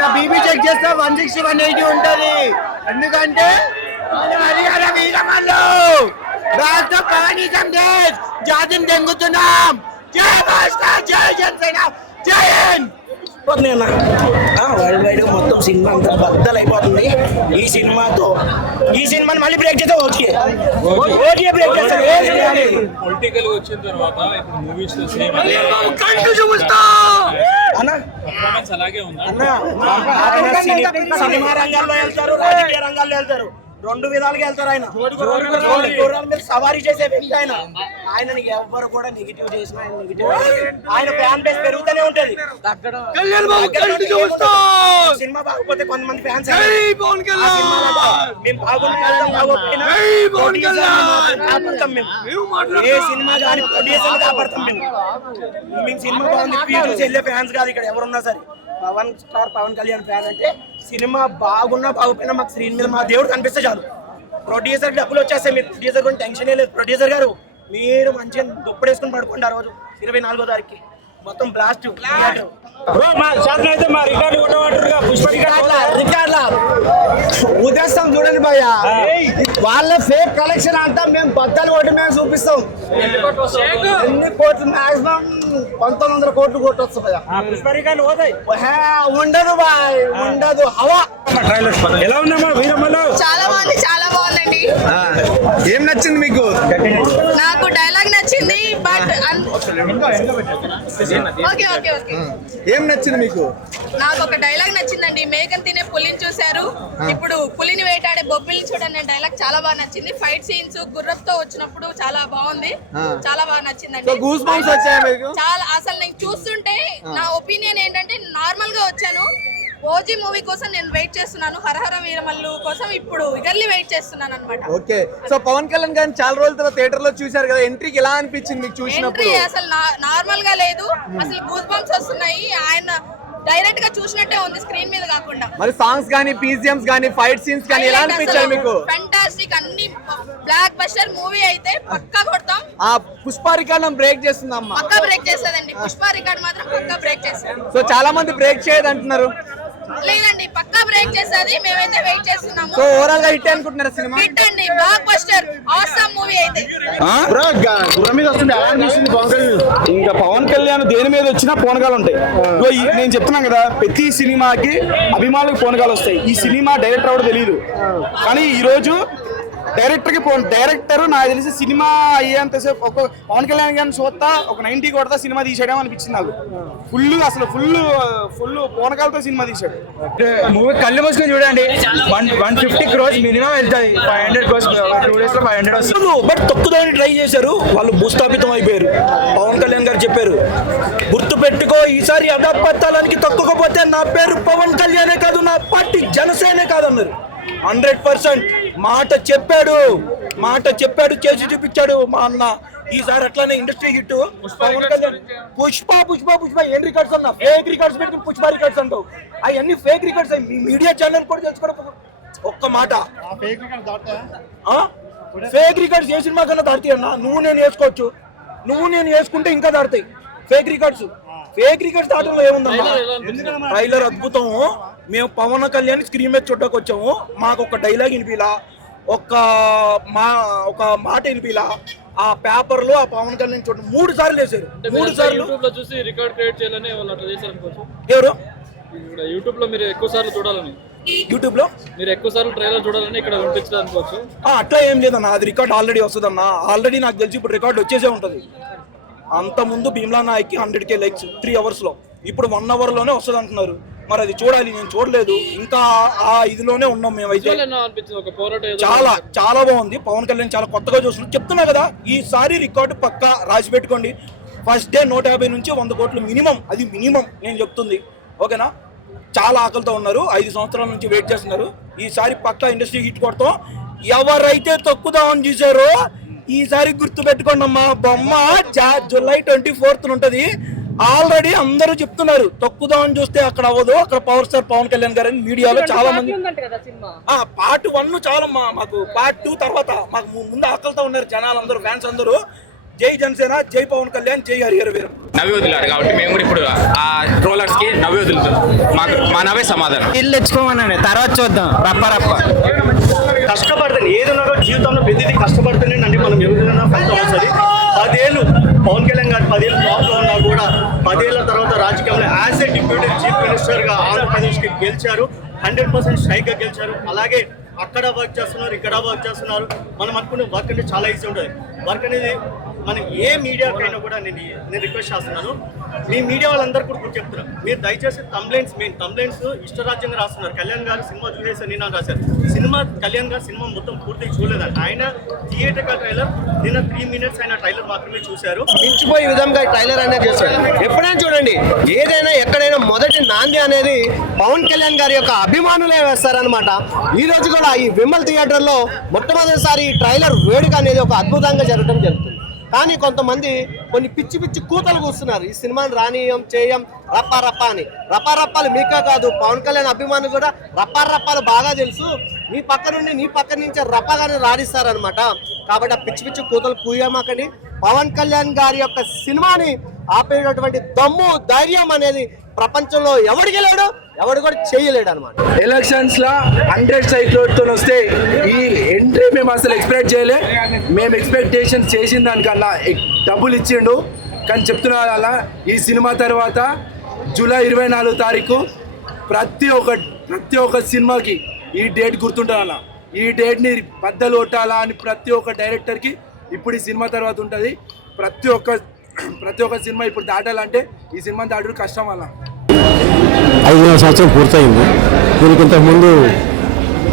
నా BP check చేస్తే 160 180 ఉంటది. ఎందుకంటే హరిహర వీరమల్లు రాష్ట్ర పవనిజం దేశ్ జాతిని దెంగుతున్నాం. జై మాస్టర్, జై జనసేన, జై హింద్. వరల్డ్ వైడ్ గా మొత్తం సినిమా అంతా బద్దలు అయిపోతుంది. ఈ సినిమాని మళ్ళీ బ్రేక్ చేస్తే ఓకే బ్రేక్ చేస్తారు. పొలిటికల్ వచ్చిన తర్వాత ఇప్పుడు మూవీస్ లో సేమ్ అలాగే ఉందా? సినిమా రంగాల్లో వెళ్తారు, రాజకీయ రంగాల్లో వెళ్తారు, రెండు విధాలుగా వెళ్తారు. ఆయన గుర్రాల మీద సవారీ చేసే వ్యక్తి. ఆయనని ఎవ్వరు కూడా నెగిటివ్ చేసిన ఆయన ఫ్యాన్ బేస్ పెరుగుతూనే ఉంటది. సినిమా బాగపోతే కొంతమంది ఫ్యాన్స్ మేము బాగున్నాం ఏ సినిమా కానీ ప్రొడ్యూసర్ కాపాడతాం. మేము సినిమా బాగుంది చూసి వెళ్ళే ఫ్యాన్స్ కాదు ఇక్కడ ఎవరున్నా సరే. పవన్ కళ్యాణ్ ఫ్యాన్ అంటే సినిమా బాగున్నా బాగుపోయినా మాకు స్క్రీన్ మీద మా దేవుడు కనిపిస్తే చాలు. ప్రొడ్యూసర్ డబ్బులు వచ్చేస్తాయి. మీరు ప్రొడ్యూసర్ గురించి టెన్షన్ లేదు. ప్రొడ్యూసర్ గారు మీరు మంచిగా దుప్పడేసుకుని పడుకోండి. ఆ రోజు 24వ తారీఖుకి మొత్తం బ్లాస్ట్. ఉదేశం చూడండి భయ్య, వాళ్ళ ఫేక్ కలెక్షన్ అంతా మేము బద్దలు కొట్టి మేము చూపిస్తాం. ఎన్ని కోట్లు? మాక్సిమం 1900 కోట్లు కొట్టొచ్చు భయ్య. ఉండదు బాయ్, ఉండదు. హవా ఎలా ఉందమ్మా వీరమల్లు? చాలా బాగుంది, చాలా బాగుందండి. ఏం నచ్చింది మీకు? నాకు డైలాగ్ నచ్చింది. బట్ ఓకే ఓకే ఓకే ఏం నచ్చింది మీకు? నాకు ఒక డైలాగ్ నచ్చిందండి. మేకని తినే పులిని చూశారు, ఇప్పుడు పులిని వేటాడే బొబ్బిల్ని చూడండి. డైలాగ్ చాలా బాగా నచ్చింది. ఫైట్ సీన్స్ గుర్రంతో వచ్చినప్పుడు చాలా బాగుంది, చాలా బాగా నచ్చిందండి. చాలా అసలు నేను చూస్తుంటే నా ఒపీనియన్ ఏంటంటే నార్మల్ గా వచ్చాను. ఓజీ మూవీ కోసం నేను వెయిట్ చేస్తున్నాను, హరహర వీరమల్లు కోసం ఇప్పుడు ఇగర్లీ వెయిట్ చేస్తున్నాను అన్నమాట. ఓకే, సో పవన్ కళ్యాణ్ గారిని చాలా రోజుల తర్వాత థియేటర్ లో చూశారు కదా, ఎంట్రీకి ఎలా అనిపించింది మీకు చూసినప్పుడు? ఎంట్రీ అసలు నార్మల్ గా లేదు, అసలు గూస్ బంప్స్ వస్తున్నాయి. ఆయన డైరెక్ట్ గా చూసినట్టే ఉంది స్క్రీన్ మీద కాకుండా. మరి సాంగ్స్ గానీ, పీజిఎమ్స్ గానీ, ఫైట్ సీన్స్ గానీ ఎలా అనిపించాయి మీకు? ఫెంటాస్టిక్, అన్ని బ్లాక్ బస్టర్ మూవీ అయితే పక్కా కొడతాం. ఆ పుష్ప రికార్డ్ బ్రేక్ చేస్తుందమ్మా. పక్కా బ్రేక్ చేస్తుందండి. పుష్ప రికార్డ్ మాత్రం పక్కా బ్రేక్ చేస్తాం. సో చాలా మంది బ్రేక్ చేయదు అంటున్నారు. లేదండి, పక్కా బ్రేక్ చేస్తుంది. మేమైతే వెయిట్ చేస్తున్నాము. సో ఓవరాల్ గా హిట్ అనుకుంటున్నారా సినిమా? హిట్ అండి, బ్లాక్ బస్టర్, ఆసమ్ మూవీ అయితే. ఇంకా పవన్ కళ్యాణ్ దేని మీద వచ్చినా పోనగాలు ఉంటాయి. నేను చెప్తున్నాను కదా, ప్రతి సినిమాకి అభిమానులకు పోనగాలు వస్తాయి. ఈ సినిమా డైరెక్టర్ ఎవడో తెలియదు, కానీ ఈ రోజు డైరెక్టర్ నాకు తెలిసి సినిమా అయ్యేంతసేపు ఒక పవన్ కళ్యాణ్ గారిని చూస్తా ఒక 90 కొడతా సినిమా తీసేయడం అనిపించింది నాకు. ఫుల్ పోనకాలతో సినిమా తీసాడు. మూవీ కళ్ళు మూసుకొని చూడండి. 150 crores మినిమం వెళ్తుంది. 500 crores 2 days లో 500 వస్తుంది. బట్ తొక్కుదాన్ని ట్రై చేశారు, వాళ్ళు భూస్థాపితం అయిపోయారు. పవన్ కళ్యాణ్ గారు చెప్పారు, గుర్తు పెట్టుకో, ఈసారి అధపతనానికి తొక్కకపోతే నా పేరు పవన్ కళ్యాణే కాదు, నా పార్టీ జనసేనే కాదన్నారు. 100% మాట చెప్పాడు, చేసి చూపించాడు మా అన్న. ఈసారి అట్లానే ఇండస్ట్రీ హిట్ పవన్ కళ్యాణ్. పుష్ప ఏం రికార్డ్స్ అన్నా? ఫేక్ రికార్డ్స్ పెట్టుకుని పుష్ప రికార్డ్స్ అంటావు. అవన్నీ ఫేక్ రికార్డ్స్. మీడియా ఛానల్ కూడా తెలుసుకోవడం ఒక్క మాట. ఫేక్ రికార్డ్స్ ఏ సినిమా కన్నా దాడుతాయి అన్న. నువ్వు నేను వేసుకోవచ్చు, నువ్వు నేను వేసుకుంటే ఇంకా దాడుతాయి ఫేక్ రికార్డ్స్ దాటంలో ఏముందమ్మా? ట్రైలర్ అద్భుతం. మేము పవన్ కళ్యాణ్ స్క్రీన్ మీద చూడడానికి వచ్చాము. మాకు ఒక డైలాగ్ వినిపిలా, ఒక మాట వినిపిలా. ఆ పేపర్ లో ఆ పవన్ కళ్యాణ్ చూడండి 3 సార్లు వేసారు. 3 సార్లు చూసి రికార్డ్ క్రియేట్ చేయాలని వాళ్ళు అట్లా చేశారు అనుకోవచ్చు. ఎవరు? యూట్యూబ్ లో మీరు ఎక్కువ సార్లు చూడాలని, యూట్యూబ్ లో మీరు ఎక్కువ సార్లు ట్రైలర్ చూడాలని ఇక్కడ వినిపించడం అనుకోవచ్చు. అట్లా ఏం లేదన్న, అది రికార్డ్ ఆల్రెడీ వస్తుందన్న. ఆల్రెడీ నాకు తెలిసి ఇప్పుడు రికార్డ్ వచ్చేసే ఉంటది. అంత ముందు భీమ్లా నాయక్కి 100K లైక్స్ 3 hours లో, ఇప్పుడు 1 hour లోనే వస్తుంది అంటున్నారు. మరి అది చూడాలి, నేను చూడలేదు ఇంకా. ఆ ఇదిలోనే ఉన్నాం మేమైతే. చాలా బాగుంది. పవన్ కళ్యాణ్ చాలా కొత్తగా చూస్తున్నాం. చెప్తున్నా కదా, ఈసారి రికార్డు పక్కా రాసి పెట్టుకోండి. ఫస్ట్ డే 150 నుంచి 100 కోట్లు మినిమం. అది మినిమం నేను చెప్తుంది, ఓకేనా? చాలా ఆకలితో ఉన్నారు, 5 సంవత్సరాల నుంచి వెయిట్ చేస్తున్నారు. ఈసారి పక్కా ఇండస్ట్రీ హిట్ కొడతాం. ఎవరైతే తొక్కుదామని చూసారో ఈసారి గుర్తు పెట్టుకోండి అమ్మా. బొమ్మ జూలై 24th ఉంటది. ఆల్రెడీ అందరూ చెప్తున్నారు, తొక్కుదామని చూస్తే అక్కడ అవ్వదు, అక్కడ పవర్ స్టార్ పవన్ కళ్యాణ్ గారు మీడియాలో చాలా మంది. పార్ట్ 1 చాలా మాకు, పార్ట్ 2 తర్వాత మాకు ముందు ఆకలితో ఉన్నారు జనాలు అందరూ, ఫ్యాన్స్ అందరూ. జై జనసేన, జై పవన్ కళ్యాణ్, జై హరిహర వీరం. నవ్వి వదిలారు కాబట్టి మేము కూడా ఇప్పుడు ఆ ట్రోలర్స్ కి నవ్వి వదులుతాం. మా నవ్వే సమాధానం. ఇల్లు తెచ్చుకోమన్నాను, తర్వాత చూద్దాం. రప్ప కష్టపడితే ఏదున్నారో జీవితంలో ప్రతిదీ కష్టపడితేనేనండి మనం ఎవరైనా ఫలితం వస్తుంది. 10 ఏళ్ళు పవన్ కళ్యాణ్ గారు 10 ఏళ్ళు టాప్లో ఉన్నా కూడా 10 ఏళ్ళ తర్వాత రాజకీయంలో యాజ్ ఏ డిప్యూటీ చీఫ్ మినిస్టర్గా ఆంధ్రప్రదేశ్కి గెలిచారు. 100% స్ట్రైక్గా గెలిచారు. అలాగే అక్కడ వర్క్ చేస్తున్నారు, ఇక్కడ వర్క్ చేస్తున్నారు. మనం అనుకునే వర్క్ అంటే చాలా ఈజీ ఉంటుంది. వర్క్ అనేది మనం ఏ మీడియాకైనా కూడా నేను రిక్వెస్ట్ చేస్తున్నాను, మీ మీడియా వాళ్ళందరూ కూడా గుర్తు చెప్తున్నారు, మీరు దయచేసి కంప్లైంట్స్ ఇష్టరాజ్యంగా రాస్తున్నారు. కళ్యాణ్ గారు సినిమా చూసేసి నిన్న రాశారు. కళ్యాణ్ గారు సినిమా మొత్తం పూర్తిగా చూడలేదంట. ఆయన థియేటర్ ట్రైలర్ నిన్న 3 minutes ఆయన ట్రైలర్ మాత్రమే చూశారు. మించిపోయే విధంగా ట్రైలర్ అనేది చేశారు. ఎప్పుడైనా చూడండి, ఏదైనా ఎక్కడైనా మొదటి నాంది అనేది పవన్ కళ్యాణ్ గారి యొక్క అభిమానులే వేస్తారనమాట. ఈ రోజు కూడా ఈ విమల్ థియేటర్లో మొట్టమొదటిసారి ఈ ట్రైలర్ వేడుక అనేది ఒక అద్భుతంగా జరగడం జరుగుతుంది. కానీ కొంతమంది కొన్ని పిచ్చి కూతలు కూస్తున్నారు. ఈ సినిమాని రానియం చేయం రప్ప అని. రప్పాలు మీకే కాదు, పవన్ కళ్యాణ్ అభిమానులు కూడా రప్పాలు బాగా తెలుసు. మీ పక్క నుండి నీ పక్క నుంచి రప్పగానే రాడిస్తారనమాట. కాబట్టి ఆ పిచ్చి కూతలు కూయమాకండి. పవన్ కళ్యాణ్ గారి యొక్క సినిమాని ఆపేటటువంటి దమ్ము, ధైర్యం అనేది ప్రపంచంలో ఎవడికి లేడు, ఎవడు కూడా చేయలేడు అనమాట. ఎలక్షన్స్ లా 100 సైక్లోడ్తో వస్తే ఈ ఎంట్రీ మేము అసలు ఎక్స్పెక్ట్ చేయలే. మేము ఎక్స్పెక్టేషన్ చేసిన దానికన్నా డబ్బులు ఇచ్చిండు. కానీ చెప్తున్నా అలా, ఈ సినిమా తర్వాత జూలై 24 తారీఖు ప్రతి ఒక్క సినిమాకి ఈ డేట్ గుర్తుండాలా. ఈ డేట్ని బద్దలు కొట్టాలా అని ప్రతి ఒక్క డైరెక్టర్కి ఇప్పుడు ఈ సినిమా తర్వాత ఉంటుంది. ప్రతి ఒక్క సినిమా ఇప్పుడు దాటాలంటే ఈ సినిమా దాటడం కష్టం అలా. 5వ సంవత్సరం పూర్తయింది. దీనికి ఇంతకుముందు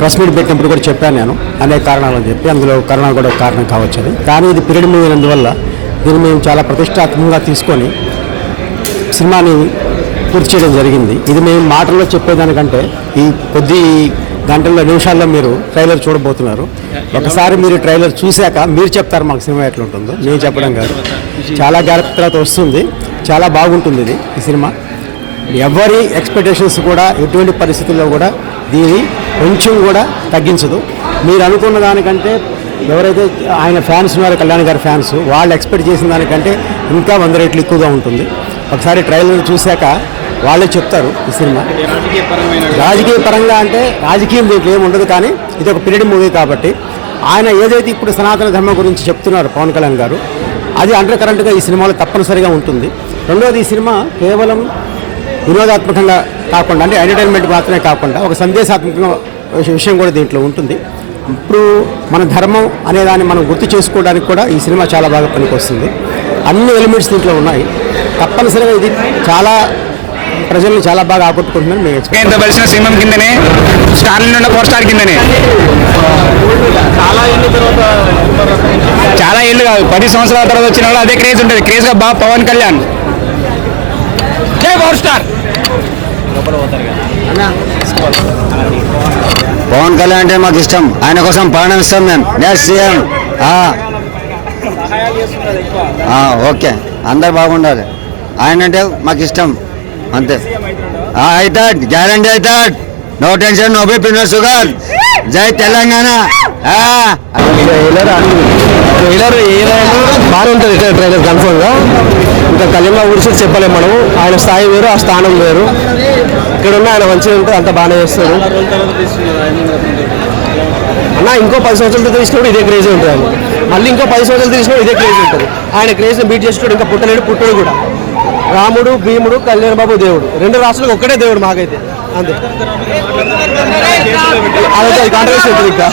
ప్రెస్ మీట్ పెట్టినప్పుడు కూడా చెప్పాను నేను, అనేక కారణాలు అని చెప్పి. అందులో కరోనా కూడా ఒక కారణం కావచ్చు అది. కానీ ఇది పీరియడ్ మూవీ అయినందువల్ల దీన్ని మేము చాలా ప్రతిష్టాత్మకంగా తీసుకొని సినిమాని పూర్తి చేయడం జరిగింది. ఇది మేము మాటల్లో చెప్పేదానికంటే ఈ కొద్ది గంటల్లో నిమిషాల్లో మీరు ట్రైలర్ చూడబోతున్నారు. ఒకసారి మీరు ట్రైలర్ చూశాక మీరు చెప్తారు మాకు సినిమా ఎట్లా ఉంటుందో. నేను చెప్పడం కాదు, చాలా గ్యాప్ తర్వాత వస్తుంది. చాలా బాగుంటుంది ఇది ఈ సినిమా. ఎవరి ఎక్స్పెక్టేషన్స్ కూడా ఎటువంటి పరిస్థితుల్లో కూడా దీన్ని కొంచెం కూడా తగ్గించదు. మీరు అనుకున్న దానికంటే ఎవరైతే ఆయన ఫ్యాన్స్ ఉన్నారో, కళ్యాణ్ గారి ఫ్యాన్స్, వాళ్ళు ఎక్స్పెక్ట్ చేసిన దానికంటే ఇంకా 100 రెట్లు ఎక్కువగా ఉంటుంది. ఒకసారి ట్రైలర్ చూశాక వాళ్ళే చెప్తారు ఈ సినిమా. రాజకీయ పరంగా అంటే రాజకీయం దీంట్లో ఏమి ఉండదు. కానీ ఇది ఒక పీరియడ్ మూవీ కాబట్టి ఆయన ఏదైతే ఇప్పుడు సనాతన ధర్మం గురించి చెప్తున్నారు పవన్ కళ్యాణ్ గారు, అది అండర్ కరెంట్గా ఈ సినిమాలో తప్పనిసరిగా ఉంటుంది. రెండవది, ఈ సినిమా కేవలం వినోదాత్మకంగా కాకుండా, అంటే ఎంటర్టైన్మెంట్ మాత్రమే కాకుండా ఒక సందేశాత్మక విషయం కూడా దీంట్లో ఉంటుంది. ఇప్పుడు మన ధర్మం అనేదాన్ని మనం గుర్తు చేసుకోవడానికి కూడా ఈ సినిమా చాలా బాగా పనికొస్తుంది. అన్ని ఎలిమెంట్స్ దీంట్లో ఉన్నాయి. తప్పనిసరిగా ఇది చాలా ప్రజల్ని చాలా బాగా ఆకట్టుకుంటుందని మేము ఎంత పరిచిన సింహం కిందనే, స్టార్ నుండి 4 స్టార్ కిందనే. చాలా ఏళ్ళు కాదు, 10 సంవత్సరాల తర్వాత వచ్చిన వాళ్ళు అదే క్రేజ్ ఉంటుంది. క్రేజ్గా బాగా పవన్ కళ్యాణ్, జై పవర్ స్టార్. పవన్ కళ్యాణ్ అంటే మాకు ఇష్టం. ఆయన కోసం ప్రాణం ఇస్తాం మేము. Next CM. ఓకే, అందరు బాగుండాలి. ఆయన అంటే మాకు ఇష్టం అంతే. అవుతాడు, గ్యారంటీ అవుతాడు. No tension, no BP, no sugar. జై తెలంగాణ. ట్రైలర్ ఏదైనా బాగానే ఉంటుంది. ట్రైలర్ కన్ఫర్మ్గా ఇంకా కళ్యాణ్ గురించి చెప్పలేము మనం. ఆయన స్థాయి వేరు, ఆ స్థానం వేరు. ఇక్కడ ఉన్న ఆయన మంచిగా ఉంటుంది, అంత బాగానే చేస్తాడు అన్న. ఇంకో 10 సంవత్సరాలతో తీసినప్పుడు ఇదే క్రేజ్ ఉంటుంది ఆయన. మళ్ళీ ఇంకో 10 సంవత్సరాలు తీసినప్పుడు ఇదే క్రేజ్ ఉంటుంది. ఆయన క్రేజ్ని బీట్ చేసేటప్పుడు ఇంకా పుట్టడు కూడా. రాముడు, భీముడు, కళ్యాణ్ బాబు దేవుడు, 2 రాష్ట్రాలకు ఒక్కటే దేవుడు మాకైతే అంతే. అదే కాంట్రవర్సీ ఉంటుంది ఇంకా.